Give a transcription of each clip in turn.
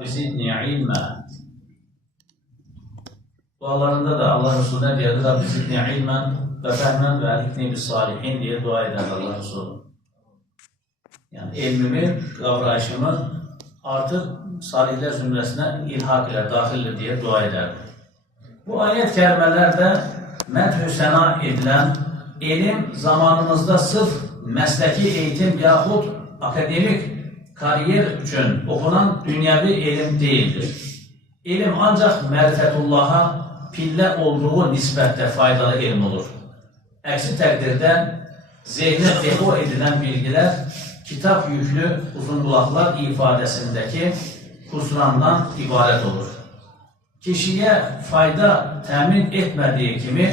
وزدني علما. Dualarında da Allah Resulü'ne diyordu Rabbi zidni ilmen ve fehmen ve alhikni bis salihin diye dua eder Allah Resulü. Yani ilmimi, kavrayışımı artık salihler zümresine ilhak ile dahildir diye dua ederdi. Bu ayet kelimelerde methü sena edilen ilim zamanımızda sırf mesleki eğitim yahut akademik kariyer için okunan dünyevi ilim değildir. İlim ancak merifetullah'a pillə olduğu nisbətdə faydalı elm olur. Əksi təqdirdə zehnə depo edilən bilgilər kitab yüklü uzunqulaqlar ifadəsindəki husrandan ibarət olur. Kişiyə fayda təmin etmədiyi kimi,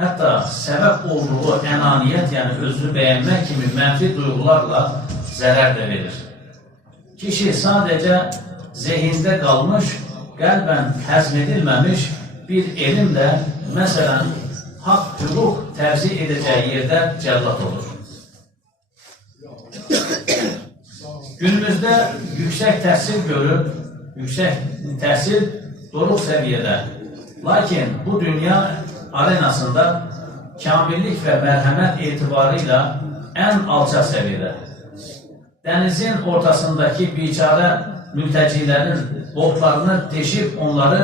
hətta səbəb olduğu ənaniyyət, yəni özünü bəyənmək kimi mənfi duyğularla zərər də verir. Kişi sadəcə zehində qalmış, qəlbən həzm edilməmiş bir elmlə, məsələn, haqq, hüquq təvzi edəcəyi yerdə cəllat olur. Günümüzdə yüksək təhsil görüb, yüksək təhsil doruq səviyyədə. Lakin bu dünya arenasında kamillik və mərhəmət etibarı ilə ən alçaq səviyyədə. Dənizin ortasındakı biçarə mültəcilərin botlarını deşib onları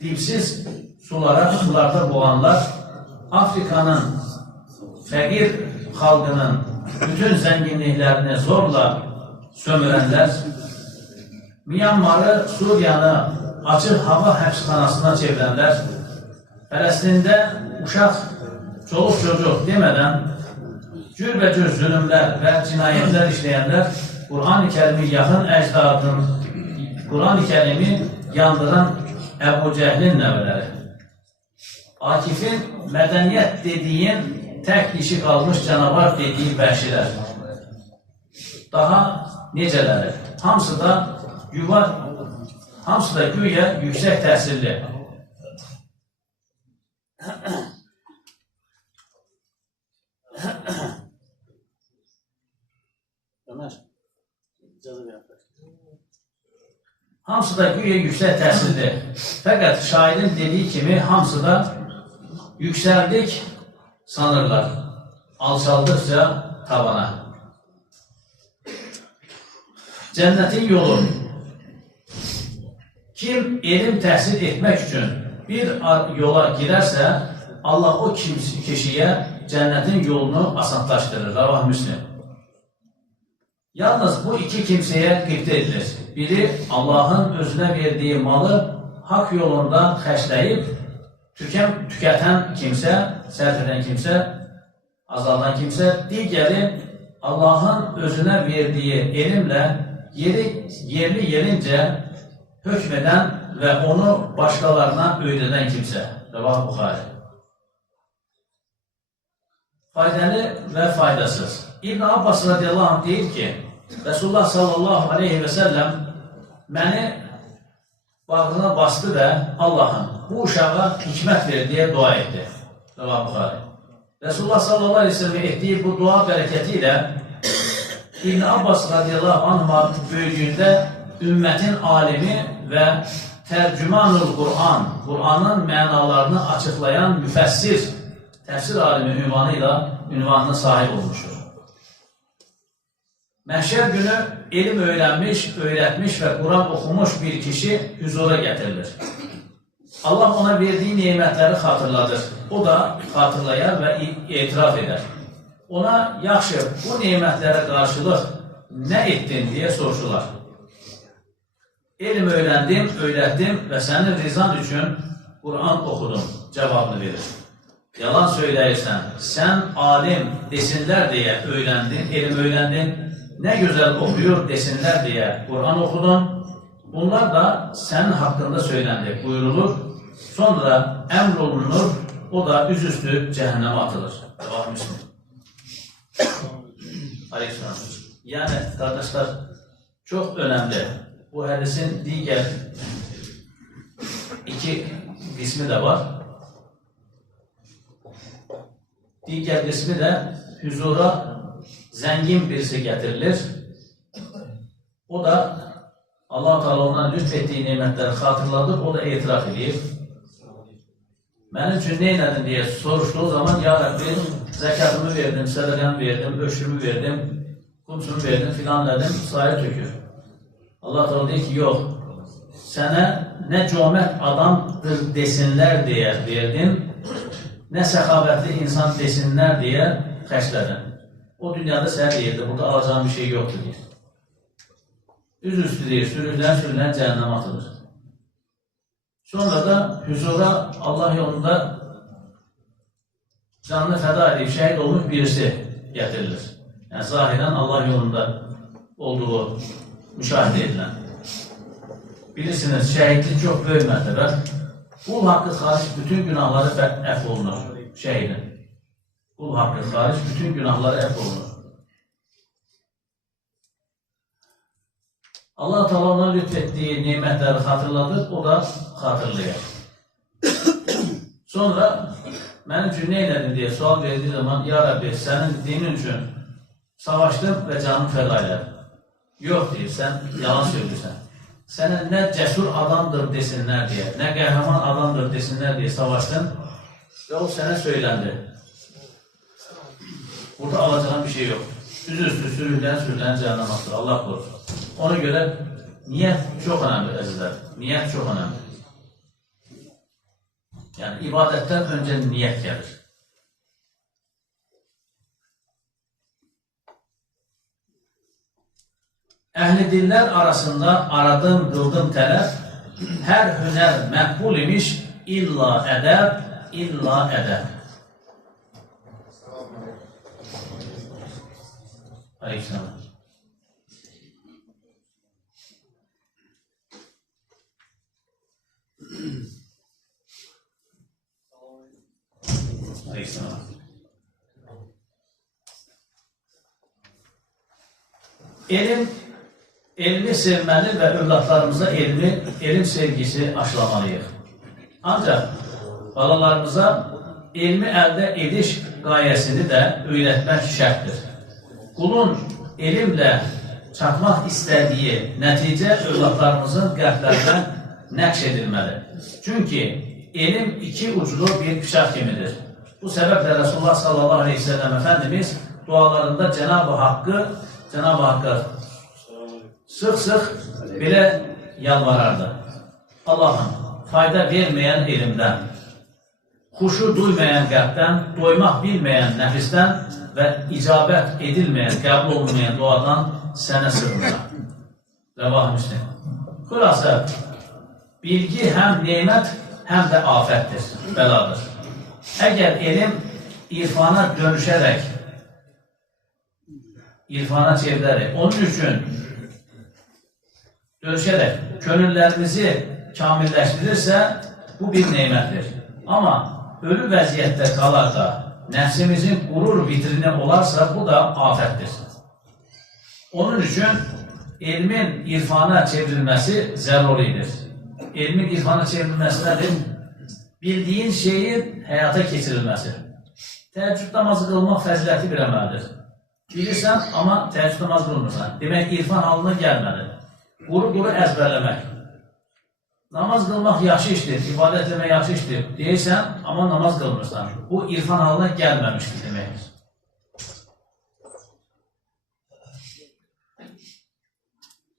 dipsiz sularda boğanlar, Afrikanın fəqir xalqının bütün zənginliklərini zorla sömürənlər, Myanmarı, Suriyanı açıq hava həbsxanasına çevirənlər, Fələstində uşaq, çoluq çocuq demədən cürbəcür zülümlər və cinayətlər işləyənlər, Qur'an-ı Kərimi yaxın əcdadın, Qur'an-ı Kərimi yandıran Əbu Cəhlin nəvələri. Akifin mədəniyyət dediyin tək dişi qalmış canavar dediyi vəhşilər. Daha necələri? Hamısı da güya yüksək təhsilli. Hamısı da güya yüksək təhsilli. Fəqət şairin dediyi kimi hamısı da yüksəldik sanırlar. Alçaldıqca tavana. Cənnətin yolu. Kim elm təhsil etmək üçün bir yola girərsə, Allah o kişiyə cənnətin yolunu asanlaşdırır. Ravah Müslim. Yalnız bu iki kimsəyə qibdə edilir. Biri Allahın özünə verdiyi malı haqq yolunda xərcləyib tükətən kimsə, sərf edən kimsə, azaldan kimsə, digəri Allahın özünə verdiyi elmlə yerli yerincə hökm edən və onu başqalarına öyrədən kimsə. Rəvah Buxari. Faydalı və faydasız. İbn Abbas radiyallahu anh deyir ki, Resulullah sallallahu aleyhi və səlləm məni bağrına bastı və Allah'ım bu uşağa hikmət ver deyə dua etdi. Rəvah Buxari. Resulullah sallallahu aleyhi və səlləm etdiyi bu dua bərəkəti ilə İbn Abbas radiyallahu anh böyüyündə ümmətin alimi və tərcümanul Qur'an, Qur'anın mənalarını açıqlayan müfəssir, təfsir alimi ünvanına sahib olmuşdur. Məhşər günü elm öyrənmiş, öyrətmiş və Quran oxumuş bir kişi hüzura gətirilir. Allah ona verdiyi nemətləri xatırladır. O da xatırlayar və etiraf edər. Ona yaxşı, bu nemətlərə qarşılıq nə etdin deyə soruşurlar. Elm öyrəndim, öyrətdim və sənin rizan üçün Quran oxudum cavabını verir. Yalan söyləyirsən, sən alim desinlər deyə öyrəndin, elm öyrəndin, nə gözəl oxuyur desinlər deyə Quran oxudun, bunlar da sənin haqqında söyləndi, buyurulur, sonra əmr olunur, o da üzüstü cəhənnəmə atılır. Rəvah Müslim. Aleyhisselam. Yəni, qardaşlar, çox önəmli. Bu hədisin digər iki qismi də var. Digər qismi də hüzura zəngin birisi gətirilir. O da Allah-u Teala ona lütfettiği nimetleri hatırladıp o da itiraf edip benim için ne edin diye soruştuğu zaman ya Rabbi zekatımı verdim, sadakamı verdim, öşrümü verdim, kumsumu verdim filan dedim, sahaya tökür. Allah Teala diyor ki yok, sana ne cömert adamdır desinler diye verdim, ne səxavətli insan desinler diye xərclədim. O dünyada sənə deyirdi, burada alacağım bir şey yoktur diye. Üzüstü deyir, sürülen cehenneme atılır. Sonra da huzura Allah yolunda canını feda edip şehit olmuş birisi getirilir. Yani zahiren Allah yolunda olduğu müşahede edilen. Bilirsiniz şehitlik çok büyük mertebe. Kul hakkı hariç bütün günahları əff olunur şehidin. Kul hakkı hariç bütün günahları əff olunur. Allah-u Teala ona lütfettiği nimetleri hatırladı, o da hatırlıyor. Sonra benim için ne edin diye sual verdiği zaman ya Rabbi senin dinin için savaştım ve canımı feda ederim. Yok diyor, sen yalan söylüyorsun. Sana ne cesur adamdır desinler diye, ne kahraman adamdır desinler diye savaştın ve o sana söylendi. Burada alacağın bir şey yok. Üzüstü sürülen cehennem attır. Allah korusun. Ona göre niyet çok önemli azizler. Niyet çok önemli. Yani ibadetten önce niyet gelir. Ehli diller arasında aradım, kıldım tələb, her hüner mekbul imiş, illa edeb, illa edeb. Aleykümselam. Aleykümselam. Elmi sevmeli ve evlatlarımıza elim sevgisi aşılamalıyıq. Ancak balalarımıza elmi elde ediş gayesini de öğretmek şərtdir. Kulun elimle çatmak istediği netice evlatlarımızın qəlblərinə nəqş edilmeli. Çünkü elim iki uclu bir bıçaq kimidir. Bu sebeple Resulullah sallallahu aleyhi ve sellem Efendimiz dualarında Cenab-ı Hakk'a sık bile yalvarardı. Allah'ım fayda vermeyen elimden, huşu duymayan qəlbdən, doymak bilmeyen nefisten ve icabet edilmeyen, qəbul olunmayan duadan sənə sığınıram. Rəvah Müslim. Xülasə, bilgi hem nimet hem de afettir, beladır. Eğer elim irfana dönüşerek, irfana çevrilerek, onun için dönüşerek gönüllerimizi kamilleştirirse bu bir nimettir. Ama ölü vəziyyətdə kalar da nefsimizin gurur vitrini olarsa bu da afettir. Onun için ilmin irfana çevrilmesi zaruridir. İlmin irfana çevrilmesi nedir? Bildiğin şeyin hayata geçirilmesi. Təəccüd namazı qılmaq fəzilətli bir əməldir. Bilirsən, amma təəccüd namazı qılmırsan. Demək, irfan halına gəlmədi. Quru əzbərləmək. Namaz qılmaq yaxşı işdir, ibadət etmək yaxşı işdir deyirsən, amma namaz qılmırsan. Bu, irfan halına gəlməmişdir deməkdir.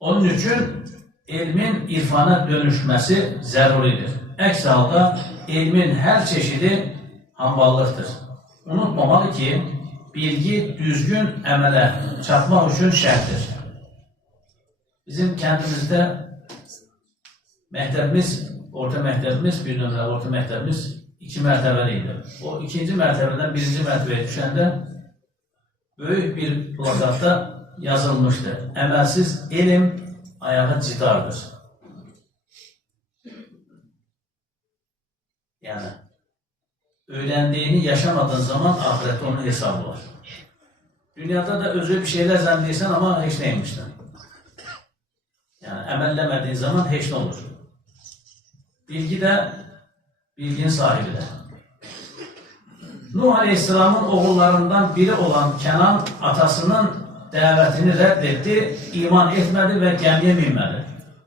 Onun üçün, ilmin irfana dönüşməsi zəruridir. Əks halda, ilmin hər çeşidi hamballıqdır. Unutmamalı ki, bilgi düzgün əmələ çatmaq üçün şərtdir. Bizim kəndimizdə məktəbimiz, orta məktəbimiz, bir nömrəli orta məktəbimiz 2 mərtəbəli idi. O 2-ci mərtəbədən 1-ci mərtəbəyə düşəndə böyük bir plakatda yazılmışdı. Əməlsiz elm ayağı cidardır. Yani öğrendiğini yaşamadığın zaman ahirette onun hesabı var. Dünyada da özü bir şeyler zannediyorsan ama hiç neymişsin. Yani emellemediğin zaman hiç ne olur. Bilgi de bilginin sahibi de. Nuh Aleyhisselam'ın oğullarından biri olan Kenan atasının davetini reddetti, iman etmedi ve gemiye binmedi.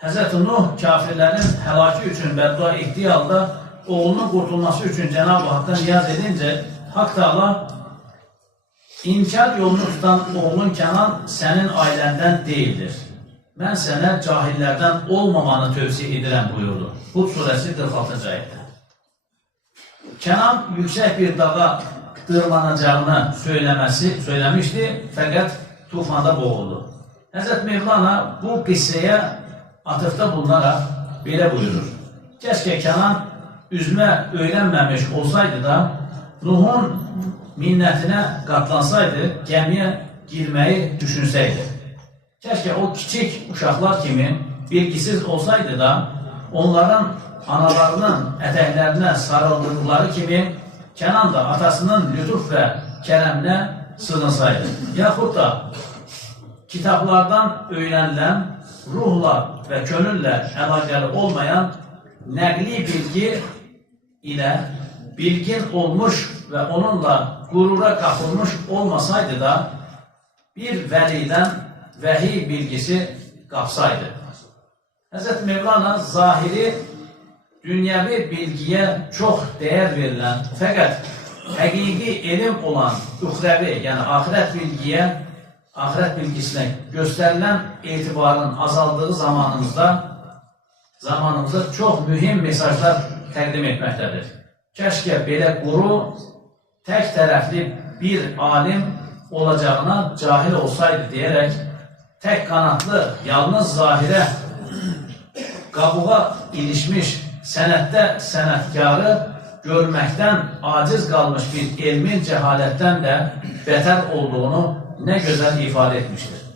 Həzrəti Nuh kafirlərin həlaki üçün bəddua etdiyi halda oğlunun qurtulması üçün Cenab-ı Hak'tan niyaz edince Hak Teala inkar yolunu tutan oğlun Kenan sənin ailəndən deyildir. Mən sənə cahillərdən olmamanı tövsiyə edirəm buyurdu. Hud surəsi 46. ayətdə. Kenan yüksək bir dağa dırmanacağını söyləmişdi, fəqət tufanda boğuldu. Həzrət Mevlana bu qissəyə atıfda bulunaraq belə buyurur. Keşke Kenan üzmə öyrənməmiş olsaydı da Nuhun minnətinə qatlansaydı, gəmiyə girməyi düşünsəydi. Keşke o kiçik uşaqlar kimi bilgisiz olsaydı da onların analarının ətəklərinə sarıldıqları kimi Kenan da atasının lütuf və kərəminə sığınsaydı. Yaxud da kitablardan öyrənilən ruhla və könüllä əlaqəli olmayan nəqli bilgi ilə bilgin olmuş və onunla qürura qapılmış olmasaydı da bir vəlidən vəhiy bilgisi qapsaydı. Həzrət Mevlana zahiri dünyəvi bilgiyə çox dəyər verilən, fəqət həqiqi elm olan üxrəvi, yəni axirət bilgisinə göstərilən etibarın azaldığı zamanımızda çox mühüm mesajlar təqdim etməkdədir. Kəşke belə quru, tək tərəfli bir alim olacağına cahil olsaydı deyərək, tək qanatlı, yalnız zahirə, qabuğa ilişmiş sənətdə sənətkarı görməkdən aciz qalmış bir elmin cəhalətdən də bətər olduğunu nə gözəl ifadə etmişdir.